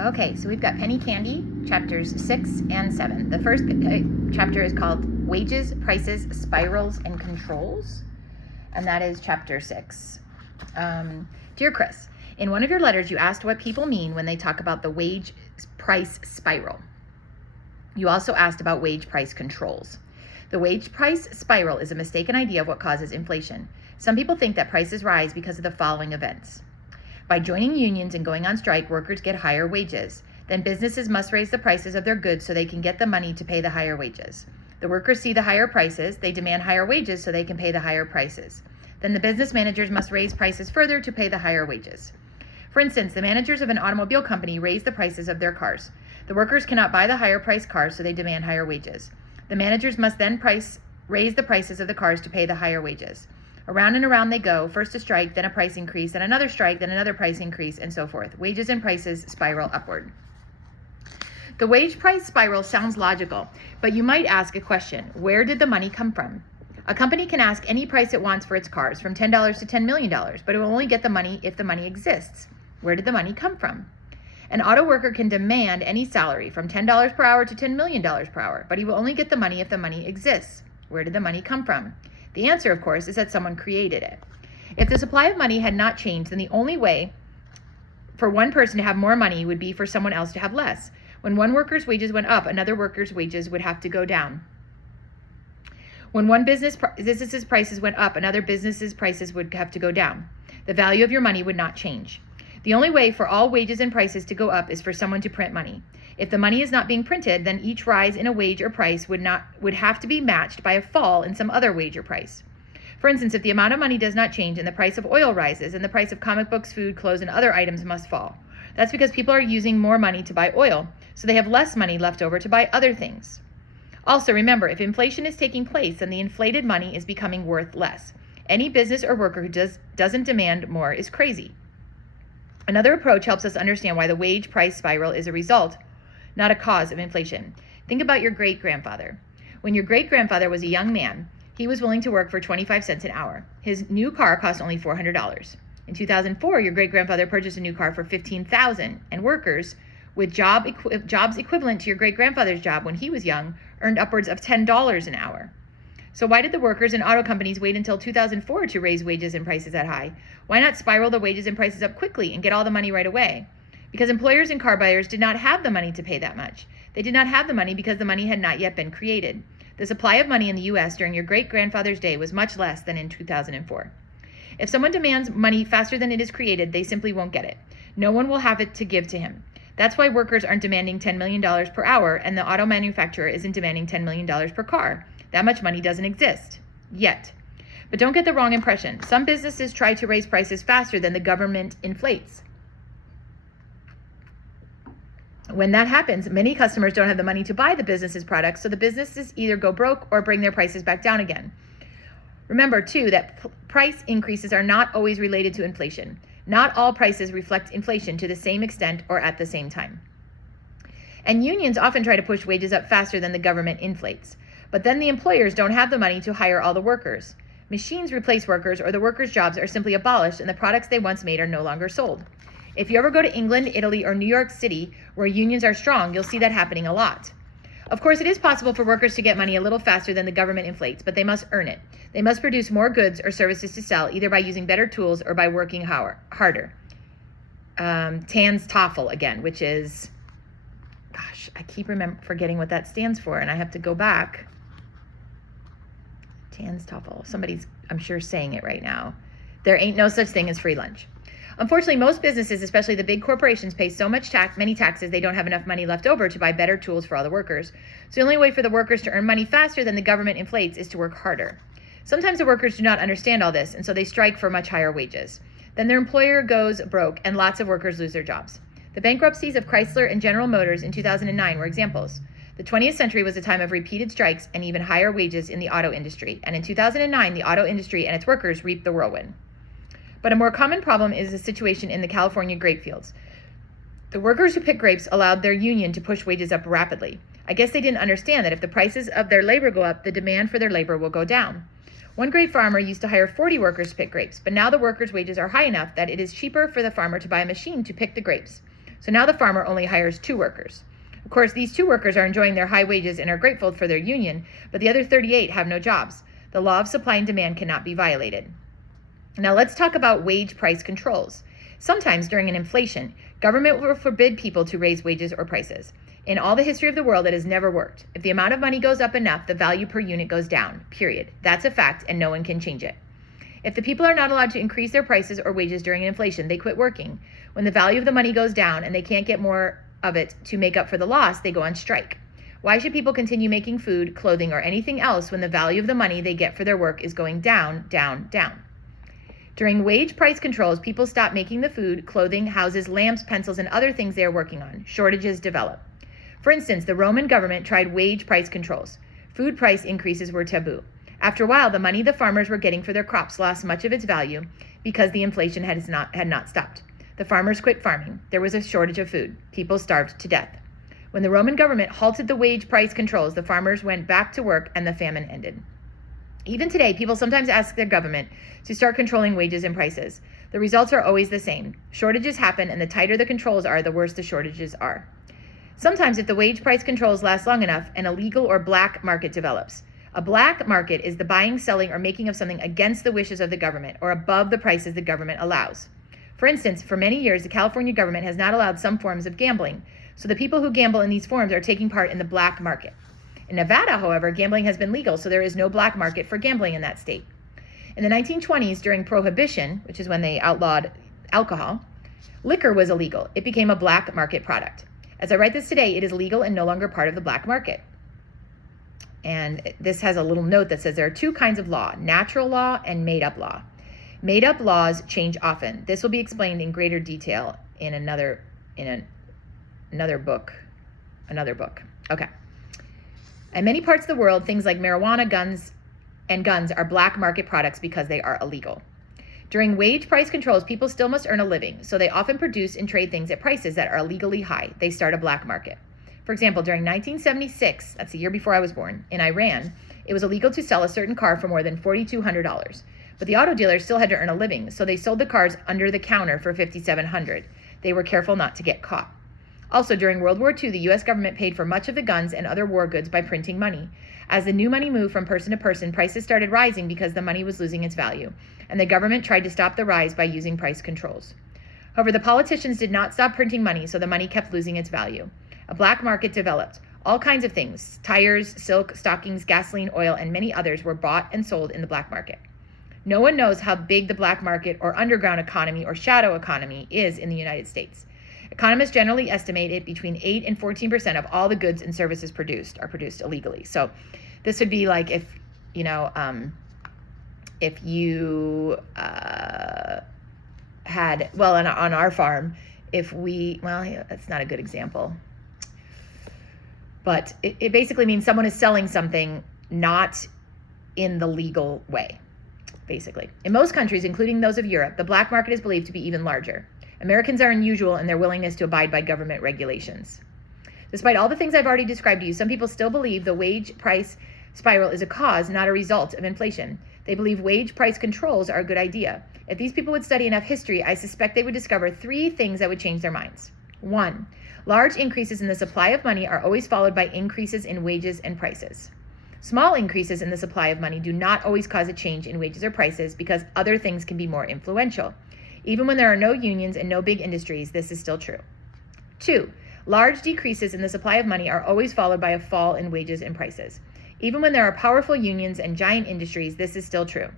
Okay, so we've got Penny Candy, chapters 6 and 7. The first chapter is called Wages, Prices, Spirals, and Controls, and that is chapter 6. Dear Chris, in one of your letters, you asked what people mean when they talk about the wage price spiral. You also asked about wage price controls. The wage price spiral is a mistaken idea of what causes inflation. Some people think that prices rise because of the following events. By joining unions and going on strike, workers get higher wages. Then businesses must raise the prices of their goods so they can get the money to pay the higher wages. The workers see the higher prices, they demand higher wages so they can pay the higher prices. Then the business managers must raise prices further to pay the higher wages. For instance, the managers of an automobile company raise the prices of their cars. The workers cannot buy the higher priced cars, so they demand higher wages. The managers must then raise the prices of the cars to pay the higher wages. Around and around they go, first a strike, then a price increase, then another strike, then another price increase, and so forth. Wages and prices spiral upward. The wage price spiral sounds logical, but you might ask a question. Where did the money come from? A company can ask any price it wants for its cars, from $10 to $10 million, but it will only get the money if the money exists. Where did the money come from? An auto worker can demand any salary, from $10 per hour to $10 million per hour, but he will only get the money if the money exists. Where did the money come from? The answer, of course, is that someone created it. If the supply of money had not changed, then the only way for one person to have more money would be for someone else to have less. When one worker's wages went up, another worker's wages would have to go down. When one business's prices went up, another business's prices would have to go down. The value of your money would not change. The only way for all wages and prices to go up is for someone to print money. If the money is not being printed, then each rise in a wage or price would have to be matched by a fall in some other wage or price. For instance, if the amount of money does not change and the price of oil rises, and the price of comic books, food, clothes, and other items must fall. That's because people are using more money to buy oil, so they have less money left over to buy other things. Also, remember, if inflation is taking place, then the inflated money is becoming worth less. Any business or worker who doesn't demand more is crazy. Another approach helps us understand why the wage price spiral is a result, not a cause of inflation. Think about your great-grandfather. When your great-grandfather was a young man, he was willing to work for 25 cents an hour. His new car cost only $400. In 2004, your great-grandfather purchased a new car for $15,000, and workers with jobs equivalent to your great-grandfather's job when he was young earned upwards of $10 an hour. So why did the workers and auto companies wait until 2004 to raise wages and prices that high? Why not spiral the wages and prices up quickly and get all the money right away? Because employers and car buyers did not have the money to pay that much. They did not have the money because the money had not yet been created. The supply of money in the U.S. during your great-grandfather's day was much less than in 2004. If someone demands money faster than it is created, they simply won't get it. No one will have it to give to him. That's why workers aren't demanding $10 million per hour and the auto manufacturer isn't demanding $10 million per car. That much money doesn't exist. Yet. But don't get the wrong impression. Some businesses try to raise prices faster than the government inflates. When that happens, many customers don't have the money to buy the business's products, so the businesses either go broke or bring their prices back down again. Remember, too, that price increases are not always related to inflation. Not all prices reflect inflation to the same extent or at the same time. And unions often try to push wages up faster than the government inflates. But then the employers don't have the money to hire all the workers. Machines replace workers, or the workers' jobs are simply abolished and the products they once made are no longer sold. If you ever go to England, Italy, or New York City, where unions are strong, you'll see that happening a lot. Of course, it is possible for workers to get money a little faster than the government inflates, but they must earn it. They must produce more goods or services to sell, either by using better tools or by working harder. TANS TOEFL again, which is, gosh, I keep forgetting what that stands for, and I have to go back. TANS TOEFL. Somebody's, I'm sure, saying it right now. There ain't no such thing as free lunch. Unfortunately, most businesses, especially the big corporations, pay so many taxes they don't have enough money left over to buy better tools for all the workers. So the only way for the workers to earn money faster than the government inflates is to work harder. Sometimes the workers do not understand all this, and so they strike for much higher wages. Then their employer goes broke, and lots of workers lose their jobs. The bankruptcies of Chrysler and General Motors in 2009 were examples. The 20th century was a time of repeated strikes and even higher wages in the auto industry, and in 2009, the auto industry and its workers reaped the whirlwind. But a more common problem is the situation in the California grape fields. The workers who pick grapes allowed their union to push wages up rapidly. I guess they didn't understand that if the prices of their labor go up, the demand for their labor will go down. One grape farmer used to hire 40 workers to pick grapes, but now the workers' wages are high enough that it is cheaper for the farmer to buy a machine to pick the grapes. So now the farmer only hires 2 workers. Of course, these 2 workers are enjoying their high wages and are grateful for their union, but the other 38 have no jobs. The law of supply and demand cannot be violated. Now let's talk about wage price controls. Sometimes during an inflation, government will forbid people to raise wages or prices. In all the history of the world, it has never worked. If the amount of money goes up enough, the value per unit goes down, period. That's a fact, and no one can change it. If the people are not allowed to increase their prices or wages during an inflation, they quit working. When the value of the money goes down and they can't get more of it to make up for the loss, they go on strike. Why should people continue making food, clothing, or anything else when the value of the money they get for their work is going down, down, down? During wage price controls, people stop making the food, clothing, houses, lamps, pencils, and other things they are working on. Shortages develop. For instance, the Roman government tried wage price controls. Food price increases were taboo. After a while, the money the farmers were getting for their crops lost much of its value because the inflation had not stopped. The farmers quit farming. There was a shortage of food. People starved to death. When the Roman government halted the wage price controls, the farmers went back to work and the famine ended. Even today, people sometimes ask their government to start controlling wages and prices. The results are always the same. Shortages happen, and the tighter the controls are, the worse the shortages are. Sometimes, if the wage price controls last long enough, an illegal or black market develops. A black market is the buying, selling, or making of something against the wishes of the government or above the prices the government allows. For instance, for many years, the California government has not allowed some forms of gambling, so the people who gamble in these forms are taking part in the black market. In Nevada, however, gambling has been legal, so there is no black market for gambling in that state. In the 1920s, during Prohibition, which is when they outlawed alcohol, liquor was illegal. It became a black market product. As I write this today, it is legal and no longer part of the black market. And this has a little note that says there are 2 kinds of law, natural law and made-up law. Made-up laws change often. This will be explained in greater detail in another book. Okay. In many parts of the world, things like marijuana, guns are black market products because they are illegal. During wage price controls, people still must earn a living, so they often produce and trade things at prices that are illegally high. They start a black market. For example, during 1976, that's the year before I was born, in Iran, it was illegal to sell a certain car for more than $4,200. But the auto dealers still had to earn a living, so they sold the cars under the counter for $5,700. They were careful not to get caught. Also, during World War II, the U.S. government paid for much of the guns and other war goods by printing money. As the new money moved from person to person, prices started rising because the money was losing its value, and the government tried to stop the rise by using price controls. However, the politicians did not stop printing money, so the money kept losing its value. A black market developed. All kinds of things, tires, silk, stockings, gasoline, oil, and many others were bought and sold in the black market. No one knows how big the black market or underground economy or shadow economy is in the United States. Economists generally estimate it between 8 and 14% of all the goods and services produced are produced illegally. So this would be like if you had, well, on our farm, that's not a good example. But it basically means someone is selling something not in the legal way, basically. In most countries, including those of Europe, the black market is believed to be even larger. Americans are unusual in their willingness to abide by government regulations. Despite all the things I've already described to you, some people still believe the wage price spiral is a cause, not a result of inflation. They believe wage price controls are a good idea. If these people would study enough history, I suspect they would discover 3 things that would change their minds. 1, large increases in the supply of money are always followed by increases in wages and prices. Small increases in the supply of money do not always cause a change in wages or prices because other things can be more influential. Even when there are no unions and no big industries, this is still true. 2, large decreases in the supply of money are always followed by a fall in wages and prices. Even when there are powerful unions and giant industries, this is still true.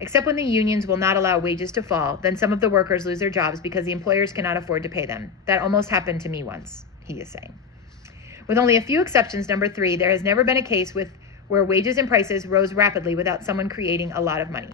Except when the unions will not allow wages to fall, then some of the workers lose their jobs because the employers cannot afford to pay them. That almost happened to me once, he is saying. With only a few exceptions, number 3, there has never been a case where wages and prices rose rapidly without someone creating a lot of money.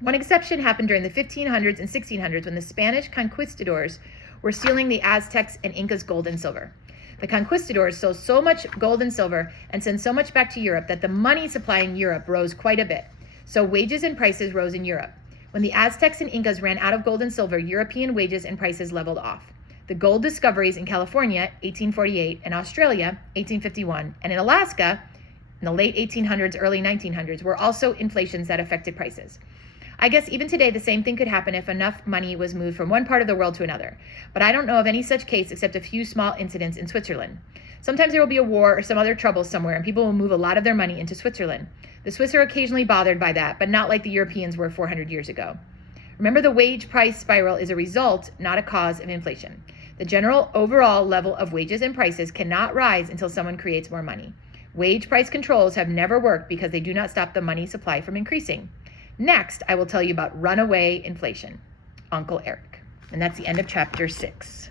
One exception happened during the 1500s and 1600s when the Spanish conquistadors were stealing the Aztecs and Incas' gold and silver. The conquistadors stole so much gold and silver and sent so much back to Europe that the money supply in Europe rose quite a bit. So wages and prices rose in Europe. When the Aztecs and Incas ran out of gold and silver, European wages and prices leveled off. The gold discoveries in California, 1848, and Australia, 1851, and in Alaska, in the late 1800s, early 1900s, were also inflations that affected prices. I guess even today the same thing could happen if enough money was moved from one part of the world to another. But I don't know of any such case except a few small incidents in Switzerland. Sometimes there will be a war or some other trouble somewhere and people will move a lot of their money into Switzerland. The Swiss are occasionally bothered by that, but not like the Europeans were 400 years ago. Remember, the wage price spiral is a result, not a cause of inflation. The general overall level of wages and prices cannot rise until someone creates more money. Wage price controls have never worked because they do not stop the money supply from increasing. Next, I will tell you about runaway inflation. Uncle Eric. And that's the end of chapter 6.